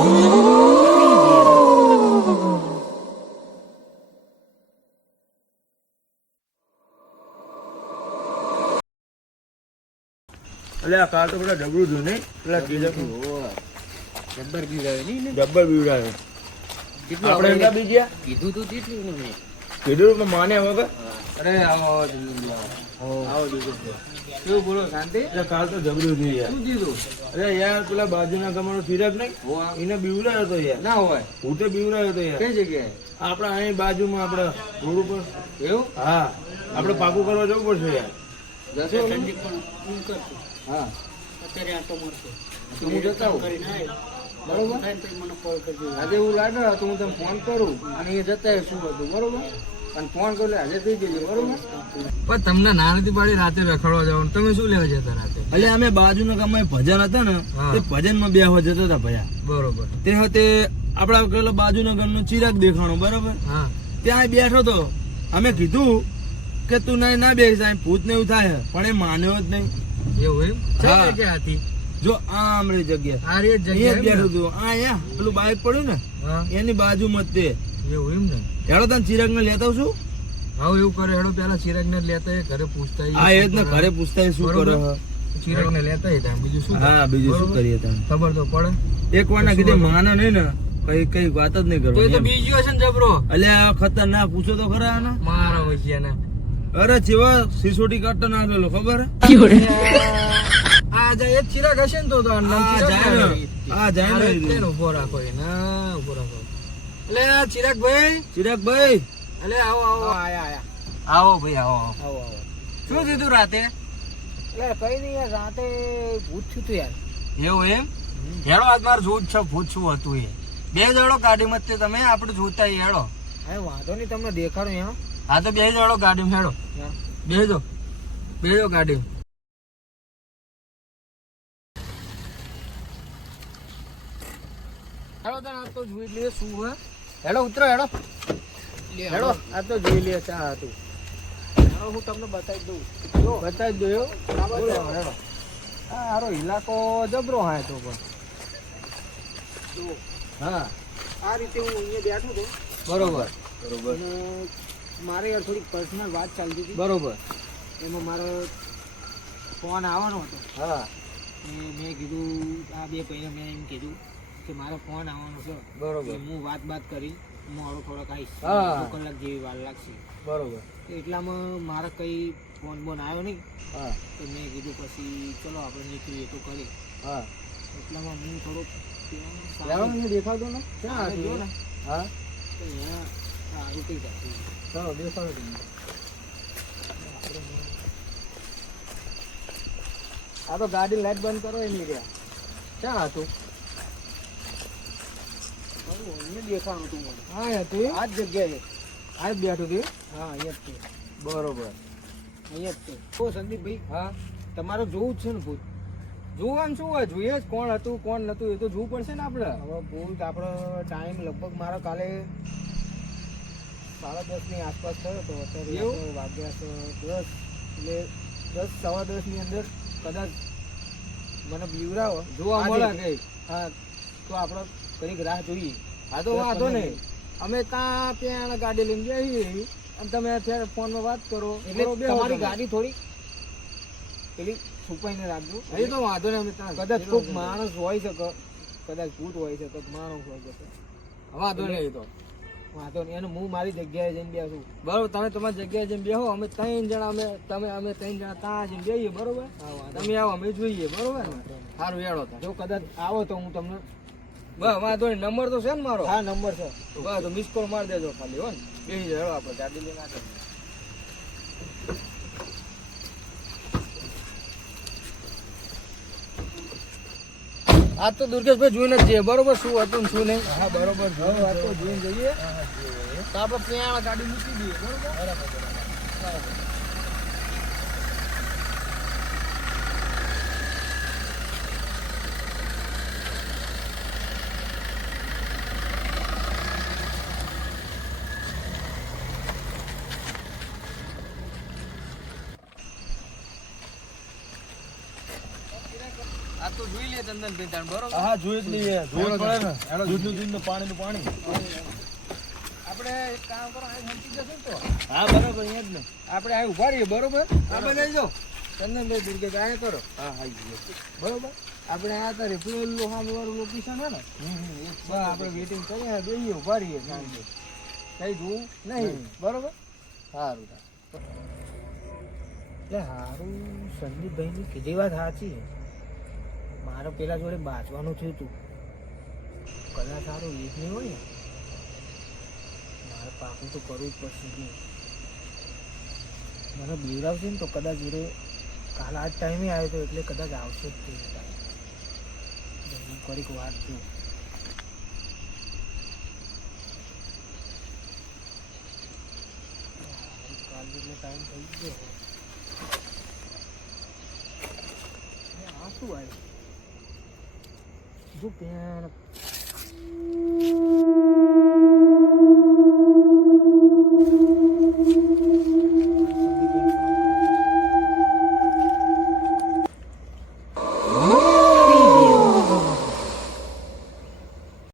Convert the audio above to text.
Lihat kalau tuh udah dulu nih, lihat gila tuh. Gambar gila ini nih. Gambar gila ini. Apa yang kita biji ya? Itu tuh itu nih. કીધું માને હવે અરે આવો આવો કેવું બોલો શાંતિ? એટલે કાલ તો જબરું નહીં યાર. શું કીધું અરે યાર પેલા બાજુના ગામનો ફિરાક નહીં? એને બીવડાયો હતો યાર. ના હોય. હું તો બીવડાયો હતો યાર. કઈ જગ્યાએ? આપણા અહીં બાજુમાં આપણે રોડ ઉપર. એવું? હા. આપણે પાકું કરવા જવું પડશે યાર. જશો? હા તો હું જતા બરોબર? આજે એવું લાગે તો હું તમને ફોન કરું અને એ જતા શું હતું બરોબર? અને ફોન કરું આજે થઈ જજો બરોબર? પણ તમને ના નથી પાડી રાતે રખડવા જવાનું. તમે શું લેવા જતા રાતે? એટલે અમે બાજુના ગામમાં ભજન હતા ને તે ભજનમાં બે જતા હતા ભયા. બરોબર. તે વખતે આપણા પેલો બાજુના ઘરનો ચિરાગ દેખાણો બરોબર? હા. ત્યાં બેઠો તો અમે કીધું કે તું નહીં ના બેસી ભૂત ને એવું થાય પણ એ માન્યો જ નહીં. એવું એમ? કે હતી જો આમ રે જગ્યા. આ રે જગ્યા બેઠું હતું આ યા પેલું બાઇક પડ્યું ને એની બાજુમાં જ તે. એવું એમ ને? હેડો તને ચિરાગ ને લેતા છું હા એવું કરે. હેડો પેલા ચિરાગ ને લેતા એ ઘરે પૂછતા હા એ જ ને ઘરે પૂછતા એ શું. કરો. ચિરાગ ને લેતા એ બીજું શું હા બીજું શું કરીએ તમે ખબર તો પડે. એક વાર ના કીધે માનો નહીં ને કઈ કઈ વાત જ નહીં કરવાની તો બીજું હશે ને જબરો. અલ્યા આ ખતરનાક પૂછો તો ખરા આને. મારા વૈશ્યાને અરે જેવા સિસોટી કાઢતો નાખેલો ખબર? આ જાય એ ચિરાગ હશે ને તો નામ ચિરાગ આ જાય ને. તેને ઊભો રાખો એને ઊભો રાખો. એટલે ચિરાગ ભાઈ ચિરાગ ભાઈ એટલે આવો આવો. આયા આયા. આવો ભાઈ આવો આવો. આવો શું થયું રાતે? એટલે કઈ નહીં યાર રાતે ભૂત થયું તું યાર. એવું એમ? હેડો આજ મારે જોત છે ભૂત શું હતું એ. બે જણો ગાડીમાં જ તે તમે આપણે જોતા હેડો હે વાંધો નહીં તમને દેખાડું યાર. હા તો બે જણો ગાડી હેડો. બેજો બેજો ગાડી હેડો તને આ તો જોઈ લઈએ શું હે. હેડો ઉતરો હેડો. હેડો આ તો જોઈ લઈએ ચા હતું. હેડો હું તમને બતાવી દઉં. જો. બતાવી દઉં એવું બોલો, હેડો. આ હારો ઇલાકો જબરો હા તો પણ. જો. હા. આ રીતે હું અહીંયા બેઠો હતો બરોબર. બરોબર. મારે યાર થોડીક પર્સનલ વાત ચાલતી હતી. બરોબર. એમાં મારો ફોન આવવાનો હતો. હા. મેં કીધું આ બે પહેલાં મેં એમ કીધું કે મારો ફોન આવવાનો છે. બરોબર. હું વાત વાત કરી મોડો થોડોક આવીશ હા. કલાક જેવી વાર લાગશે. બરોબર. એટલામાં મારા કઈ ફોન બોન આવ્યો નહીં. હા. તો મેં કીધું પછી ચલો આપણે નીકળીએ તો કરી હા. એટલામાં હું થોડોક દેખાડો ને ક્યાં જો ને. હા? તો અહીંયા આ રૂટી જતી ચાલો દેખાડો તમે. આ તો ગાડી લાઈટ બંધ કરો એની રહ્યા ક્યાં હતું? દેખાણું હતું મને હા હતું આ જ જગ્યાએ આ બેઠું હતું હા અહીંયા જ બરોબર અહીંયા જ તો સંદીપભાઈ હા તમારે જોવું જ છે ને ભૂત જોવાનું શું હોય જોઈએ જ કોણ હતું કોણ નતું એ તો જોવું પડશે ને આપણે હવે ભૂત આપણો ટાઈમ લગભગ મારો કાલે સાડા દસની આસપાસ થયો તો અત્યારે વાગ્યા તો દસ એટલે દસ સવા દસની અંદર કદાચ મને બીવરાવો જોવા મળે કઈ હા તો આપણે કંઈક રાહ જોઈએ. હા તો વાંધો નહીં. અમે ત્યાં ત્યાં ગાડી લઈને જઈએ અને તમે અત્યારે ફોનમાં વાત કરો. એટલે તમારી ગાડી થોડી પેલી છુપાઈને રાખજો. એ તો વાંધો નહીં અમે ત્યાં કદાચ કોઈક માણસ હોય શકે. કદાચ ભૂત હોય શકે માણસ હોય શકે. વાંધો નહીં એ તો. વાંધો નહીં. અને હું મારી જગ્યાએ જઈને બેસું. બરોબર તમે તમારી જગ્યાએ જઈને બેહો. અમે ત્રણ જણા અમે તમે અમે ત્રણ જણા ત્યાં જઈને બેહીએ બરોબર? તમે આવો અમે જોઈએ બરોબર? સારું હેડો જો કદાચ આવો તો હું તમને બસ વાંધો નહીં નંબર તો છે ને મારો? હા નંબર છે. બસ તો મિસ કોલ મારી દેજો ખાલી હો ને. બેસી હેડો આપણે ગાડી લઈને આગળ. આ તો દુર્ગેશભાઈ જોઈને જ જઈએ. બરોબર શું હતું શું નહીં? હા બરોબર. આ તો જોઈને જઈએ. તો આપણે ત્યાં ગાડી મૂકી દઈએ બરોબર? આ તો જોઈ લે ચંદન ભાઈ બરોબર? હા જોઈ જ લઈએ. જોવું જ. પડે ને. દૂધનું દૂધનું પાણીનું પાણી. આપણે એક કામ કરો આ સમજી જશું તો. હા બરાબર અહીંયા જ ને. આપણે આ ઊભા રહીએ બરોબર? આ બધા જો. ચંદનભાઈ દુર્ગે ગાય કરો. હા હા બરોબર? આપણે આ તારે પેલું વાળું લોકેશન હે ને? બસ આપણે વેટિંગ કરીએ બેસીએ ઊભા રહીએ સાંજે કઈ જોવું? નહીં. બરોબર? સારું એટલે સારું સંદીપભાઈની કીધી વાત સાચી છે. મારે પેલા જોડે બાંચવાનું થયું હતું કદાચ સારું એ નહીં હોય ને. મારે પાકું તો કરવું જ પડશે નહીં. મને બીવડાવશે ને તો કદાચ જોડે કાલ આ ટાઈમે આવ્યો હતો એટલે કદાચ આવશે જ તે હું કરીક વાત જોઉં ટાઈમ થઈ ગયો. આ શું આવ્યું? જો પેન